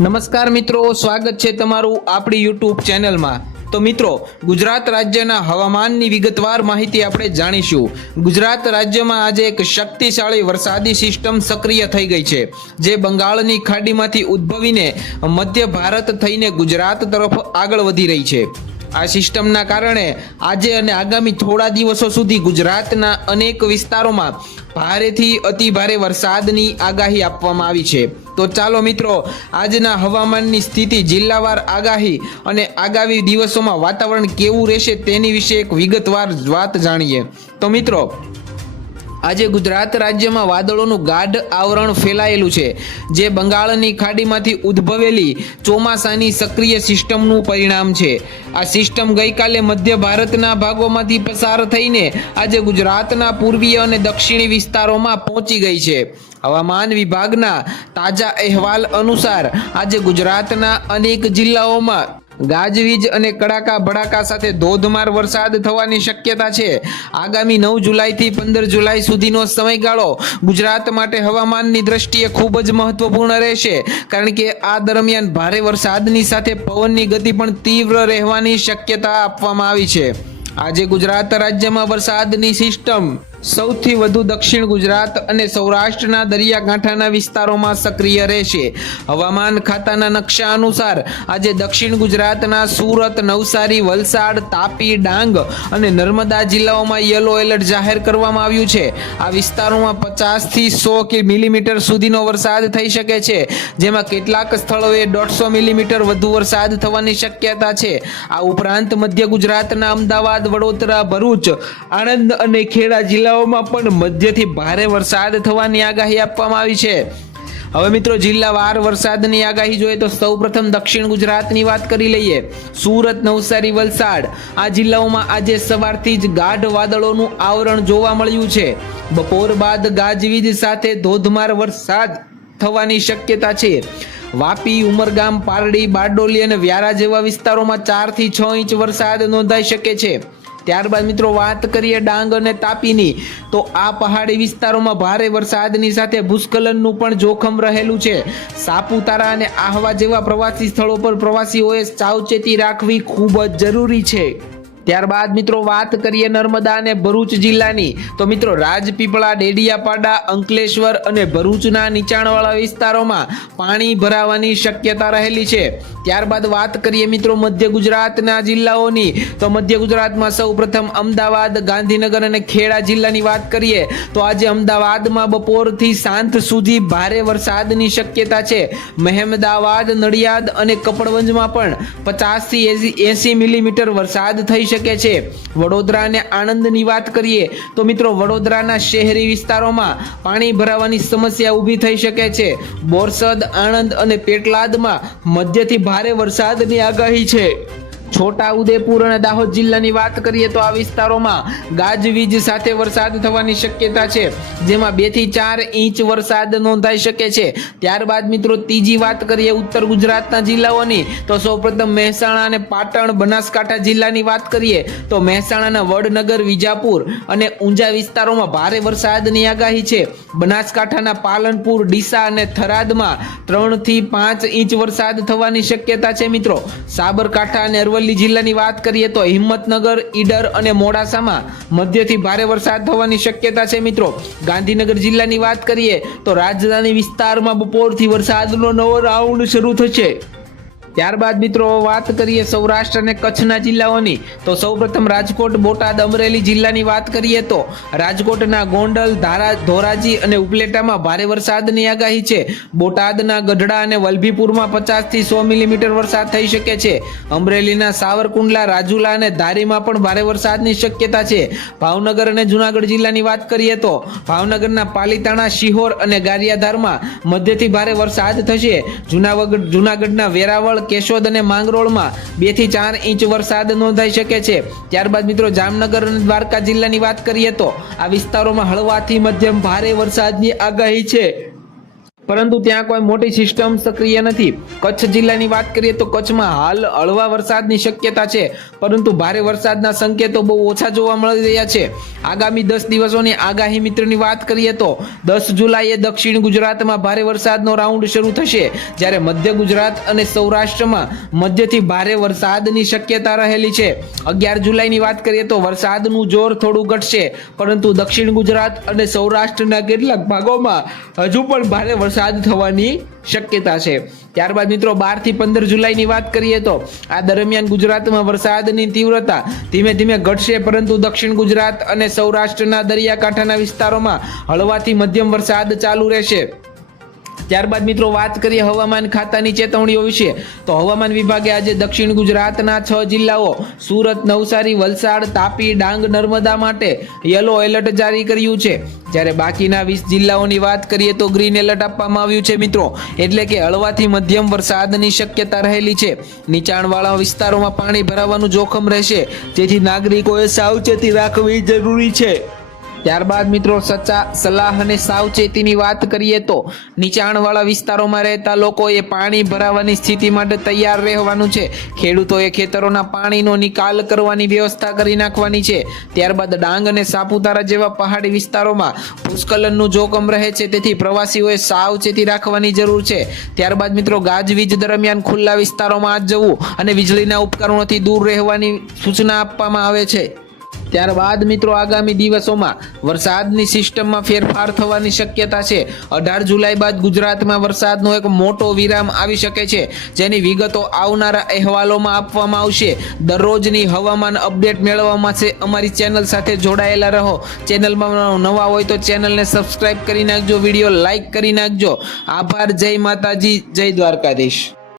નમસ્કાર મિત્રો, સ્વાગત છે તમારું આપણી યુટ્યુબ ચેનલમાં. તો મિત્રો, ગુજરાત રાજ્યના હવામાનની વિગતવાર માહિતી આપણે જાણીશું. ગુજરાત રાજ્યમાં આજે એક શક્તિશાળી વરસાદી સિસ્ટમ સક્રિય થઈ ગઈ છે, જે બંગાળની ખાડીમાંથી ઉદ્ભવીને મધ્ય ભારત થઈને ગુજરાત તરફ આગળ વધી રહી છે. આ સિસ્ટમના કારણે આજે અને આગામી થોડા દિવસો સુધી ગુજરાતના અનેક વિસ્તારોમાં ભારેથી અતિ ભારે વરસાદની આગાહી આપવામાં આવી છે. તો ચાલો મિત્રો, આજના હવામાનની સ્થિતિ, જિલ્લાવાર આગાહી અને આગામી દિવસોમાં વાતાવરણ કેવું રહેશે તેની વિશે એક વિગતવાર વાત જાણીએ. તો મિત્રો આજે ગુજરાત રાજ્યમાં વાદળોનું ગાઢ આવરણ ફેલાયેલું છે, જે બંગાળની ખાડીમાંથી ઉદ્ભવેલી ચોમાસાની સક્રિય સિસ્ટમનું પરિણામ છે. આ સિસ્ટમ ગઈકાલે મધ્ય ભારતના ભાગોમાંથી પસાર થઈને આજે ગુજરાતના પૂર્વીય અને દક્ષિણી વિસ્તારોમાં પહોંચી ગઈ છે. હવામાન વિભાગના તાજા અહેવાલ અનુસાર આજે ગુજરાતના અનેક જિલ્લાઓમાં ગાજવીજ અને કડાકા ભડાકા સાથે ધોધમાર વરસાદ થવાની શક્યતા છે. આગામી નવ જુલાઈથી પંદર જુલાઈ સુધીનો સમયગાળો ગુજરાત માટે હવામાનની દ્રષ્ટિએ ખૂબ જ મહત્વપૂર્ણ રહેશે. કારણ કે આ દરમિયાન ભારે વરસાદની સાથે પવનની ગતિ પણ તીવ્ર રહેવાની શક્યતા આપવામાં આવી છે. આજે ગુજરાત રાજ્યમાં વરસાદની સિસ્ટમ સૌથી વધુ દક્ષિણ ગુજરાત અને સૌરાષ્ટ્રના દરિયાકાંઠાના વિસ્તારોમાં સક્રિય રહેશે. હવામાન ખાતાના નકશા અનુસાર આજે દક્ષિણ ગુજરાતના સુરત, નવસારી, વલસાડ, તાપી, ડાંગ અને નર્મદા જિલ્લાઓમાં યલો એલર્ટ જાહેર કરવામાં આવ્યું છે. આ વિસ્તારોમાં પચાસથી સો કે મિલીમીટર સુધીનો વરસાદ થઈ શકે છે, જેમાં કેટલાક સ્થળોએ દોઢસો મિલીમીટર વધુ વરસાદ થવાની શક્યતા છે. આ ઉપરાંત મધ્ય ગુજરાતના અમદાવાદ, વડોદરા, ભરૂચ, આણંદ અને ખેડા જિલ્લાઓમાં પણ મધ્યથી ભારે વરસાદ થવાની આગાહી આપવામાં આવી છે. હવે મિત્રો જિલ્લાવાર વરસાદની આગાહી જોઈએ તો સૌપ્રથમ દક્ષિણ ગુજરાતની વાત કરી લઈએ. સુરત, નવસારી, વલસાડ. આ જિલ્લાઓમાં આજે સવારથી જ ગાઢ વાદળોનું આવરણ જોવા મળ્યું છે. બપોર બાદ ગાજવીજ સાથે ધોધમાર વરસાદ થવાની શક્યતા છે. વાપી, ઉમરગામ, પારડી, બારડોલી અને વ્યારા જેવા વિસ્તારોમાં ચારથી છ ઇંચ વરસાદ નોંધાઈ શકે છે. ત્યારબાદ મિત્રો વાત કરીએ ડાંગ અને તાપીની. તો આ પહાડી વિસ્તારોમાં ભારે વરસાદની સાથે ભૂસ્ખલનનું પણ જોખમ રહેલું છે. સાપુતારા અને આહવા જેવા પ્રવાસી સ્થળો પર પ્રવાસીઓએ સાવચેતી રાખવી ખૂબ જ જરૂરી છે. ત્યારબાદ મિત્રો વાત કરીએ નર્મદા અને ભરૂચ જિલ્લાની. તો મિત્રો રાજપીપળા, ડેડિયાપાડા, અંકલેશ્વર અને ભરૂચના નીચાણવાળા વિસ્તારોમાં પાણી ભરાવાની શક્યતા રહેલી છે. ત્યારબાદ વાત કરીએ મિત્રો મધ્ય ગુજરાતના જિલ્લાઓની. તો મધ્ય ગુજરાતમાં સૌ પ્રથમ અમદાવાદ, ગાંધીનગર અને ખેડા જિલ્લાની વાત કરીએ, તો આજે અમદાવાદમાં બપોરથી સાંજ સુધી ભારે વરસાદની શક્યતા છે. મહેમદાવાદ, નડિયાદ અને કપડવંજમાં પણ પચાસથી એસી મિલીમીટર વરસાદ થઈ શકે છે. વડોદરા અને આણંદની વાત કરીએ તો મિત્રો વડોદરાના શહેરી વિસ્તારોમાં પાણી ભરાવાની સમસ્યા ઊભી થઈ શકે છે. બોરસદ, આણંદ અને પેટલાદમાં મધ્યથી ભારે વરસાદની આગાહી છે. છોટા ઉદેપુર અને દાહોદ જિલ્લાની વાત કરીએ તો આ વિસ્તારોમાં ગાજવીજ સાથે વરસાદ થવાની શક્યતા છે, જેમાં બેથી ચાર ઇંચ વરસાદ નોંધાઈ શકે છે. ત્યારબાદ મિત્રો ત્રીજી વાત કરીએ ઉત્તર ગુજરાતના જિલ્લાઓની, તો સૌપ્રથમ મહેસાણા અને પાટણ બનાસકાંઠા જિલ્લાની વાત કરીએ, તો મહેસાણાના વડનગર, વિજાપુર અને ઊંઝા વિસ્તારોમાં ભારે વરસાદની આગાહી છે. બનાસકાંઠાના પાલનપુર, ડીસા અને થરાદમાં ત્રણથી પાંચ ઇંચ વરસાદ થવાની શક્યતા છે મિત્રો. સાબરકાંઠા અને અરવલ્લી જિલ્લાની વાત કરીએ તો હિંમતનગર, ઈડર અને મોડાસામાં મધ્યથી ભારે વરસાદ થવાની શક્યતા છે મિત્રો. ગાંધીનગર જિલ્લાની વાત કરીએ તો રાજધાની વિસ્તારમાં બપોરથી વરસાદનો નવો રાઉન્ડ શરૂ થશે. ત્યારબાદ મિત્રો વાત કરીએ સૌરાષ્ટ્ર અને કચ્છના જિલ્લાઓની. તો સૌપ્રથમ રાજકોટ, બોટાદ, અમરેલી જિલ્લાની વાત કરીએ તો રાજકોટના ગોંડલ, ધારા, ધોરાજી અને ઉપલેટામાં ભારે વરસાદની આગાહી છે. બોટાદના ગઢડા અને વલભીપુરમાં પચાસથી સો મિલીમીટર વરસાદ થઈ શકે છે. અમરેલીના સાવરકુંડલા, રાજુલા અને ધારીમાં પણ ભારે વરસાદની શક્યતા છે. ભાવનગર અને જુનાગઢ જિલ્લાની વાત કરીએ તો ભાવનગરના પાલીતાણા, શિહોર અને ગારિયાધારમાં મધ્યથી ભારે વરસાદ થશે. જુનાગઢ જુનાગઢના વેરાવળ કેશોદ અને માંગરોળમાં બેથી ચાર ઇંચ વરસાદ નોંધાઈ શકે છે. ત્યારબાદ મિત્રો જામનગર અને દ્વારકા જિલ્લાની વાત કરીએ તો આ વિસ્તારોમાં હળવાથી મધ્યમ ભારે વરસાદની આગાહી છે. પરંતુ ત્યાં કોઈ મોટી સિસ્ટમ સક્રિય નથી. કચ્છ જિલ્લાની વાત કરીએ તો કચ્છમાં હાલ હળવા વરસાદની શક્યતા છે, પરંતુ ભારે વરસાદના સંકેતો બહુ ઓછા જોવા મળી રહ્યા છે. આગામી દસ દિવસોની આગાહી મિત્રની વાત કરીએ તો દસ જુલાઈએ દક્ષિણ ગુજરાતમાં ભારે વરસાદનો રાઉન્ડ શરૂ થશે, જ્યારે મધ્ય ગુજરાત અને સૌરાષ્ટ્રમાં મધ્યથી ભારે વરસાદની શક્યતા રહેલી છે. અગિયાર જુલાઈની વાત કરીએ તો વરસાદનું જોર થોડું ઘટશે, પરંતુ દક્ષિણ ગુજરાત અને સૌરાષ્ટ્રના કેટલાક ભાગોમાં હજુ પણ ભારે વરસાદ થવાની શક્યતા છે. ત્યારબાદ મિત્રો બારથી પંદર જુલાઈની વાત કરીએ તો આ દરમિયાન ગુજરાતમાં વરસાદની તીવ્રતા ધીમે ધીમે ઘટશે, પરંતુ દક્ષિણ ગુજરાત અને સૌરાષ્ટ્રના દરિયાકાંઠાના વિસ્તારોમાં હળવાથી મધ્યમ વરસાદ ચાલુ રહેશે. ત્યારબાદ મિત્રો વાત કરીએ હવામાન ખાતાની ચેતવણીઓ વિશે. તો હવામાન વિભાગે આજે દક્ષિણ ગુજરાતના છ જિલ્લાઓ, સુરત, નવસારી, વલસાડ, તાપી, ડાંગ, નર્મદા માટે યલો એલર્ટ જારી કર્યું છે. જ્યારે બાકીના વીસ જિલ્લાઓની વાત કરીએ તો ગ્રીન એલર્ટ આપવામાં આવ્યું છે મિત્રો. એટલે કે હળવાથી મધ્યમ વરસાદની શક્યતા રહેલી છે. નીચાણવાળા વિસ્તારોમાં પાણી ભરાવાનું જોખમ રહેશે. જેથી નાગરિકોએ સાવચેતી રાખવી જરૂરી છે. ત્યારબાદ મિત્રો સચ્ચા સલાહ અને સાવચેતીની વાત કરીએ તો નીચાણવાળા વિસ્તારોમાં રહેતા લોકોએ પાણી ભરાવાની સ્થિતિ માટે તૈયાર રહેવાનું છે. ખેડૂતોએ ખેતરોના પાણીનો નિકાલ કરવાની વ્યવસ્થા કરી નાખવાની છે. ત્યારબાદ ડાંગ અને સાપુતારા જેવા પહાડી વિસ્તારોમાં ભૂસ્ખલનનું જોખમ રહે છે, તેથી પ્રવાસીઓએ સાવચેતી રાખવાની જરૂર છે. ત્યારબાદ મિત્રો ગાજવીજ દરમિયાન ખુલ્લા વિસ્તારોમાં જ જવું અને વીજળીના ઉપકરણોથી દૂર રહેવાની સૂચના આપવામાં આવે છે. ત્યારબાદ મિત્રો આગામી દિવસોમાં વરસાદની સિસ્ટમમાં ફેરફાર થવાની શક્યતા છે. અઢાર જુલાઈ બાદ ગુજરાતમાં વરસાદનો એક મોટો વિરામ આવી શકે છે, જેની વિગતો આવનારા અહેવાલોમાં આપવામાં આવશે. દરરોજની હવામાન અપડેટ મેળવવા માટે અમારી ચેનલ સાથે જોડાયેલા રહો. ચેનલમાં નવા હોય તો ચેનલને સબસ્ક્રાઇબ કરી નાખજો, વીડિયો લાઇક કરી નાખજો. આભાર, જય માતાજી, જય દ્વારકાધીશ.